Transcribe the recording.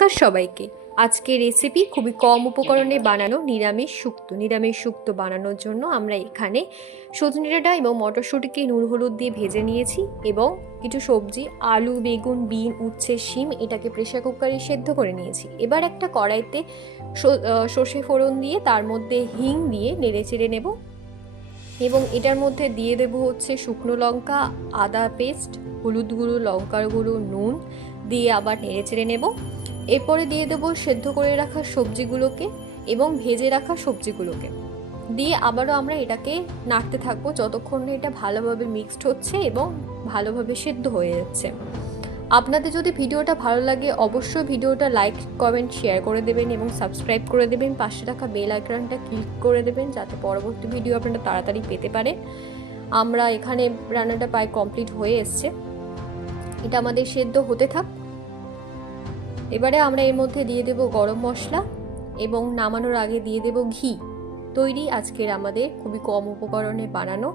নমস্কার সবাইকে। আজকে রেসিপি খুবই কম উপকরণে বানানো নিরামিষ শুক্তো বানানোর জন্য আমরা এখানে সজনে ডাঁটা এবং মটরশুঁটিকে নুন হলুদ দিয়ে ভেজে নিয়েছি এবং কিছু সবজি আলু, বেগুন, বিন, উচ্ছে, শিম এটাকে প্রেসার কুকারে সেদ্ধ করে নিয়েছি। এবার একটা কড়াইতে সর্ষে ফোড়ন দিয়ে তার মধ্যে হিং দিয়ে নেড়ে চেড়ে নেব এবং এটার মধ্যে দিয়ে দেব হচ্ছে শুকনো লঙ্কা, আদা পেস্ট, হলুদ গুঁড়ো, লঙ্কার গুঁড়ো, নুন দিয়ে আবার নেড়ে চেড়ে নেব। এরপরে দিয়ে দেবো সেদ্ধ করে রাখা সবজিগুলোকে এবং ভেজে রাখা সবজিগুলোকে দিয়ে আবারও আমরা এটাকে নাড়তে থাকবো যতক্ষণ না এটা ভালোভাবে মিক্সড হচ্ছে এবং ভালোভাবে সেদ্ধ হয়ে যাচ্ছে। আপনাদের যদি ভিডিওটা ভালো লাগে অবশ্যই ভিডিওটা লাইক, কমেন্ট, শেয়ার করে দেবেন এবং সাবস্ক্রাইব করে দেবেন। পাশে রাখা বেল আইকনটা ক্লিক করে দেবেন যাতে পরবর্তী ভিডিও আপনারা তাড়াতাড়ি পেতে পারেন। আমরা এখানে রান্নাটা প্রায় কমপ্লিট হয়ে এসছে, এটা আমাদের সেদ্ধ হতে থাক। এবারে আমরা এর মধ্যে দিয়ে দেব গরম মশলা এবং নামানোর আগে দিয়ে দেব ঘি। তৈরি আজকের আমাদের খুবই কম উপকরণে বানানো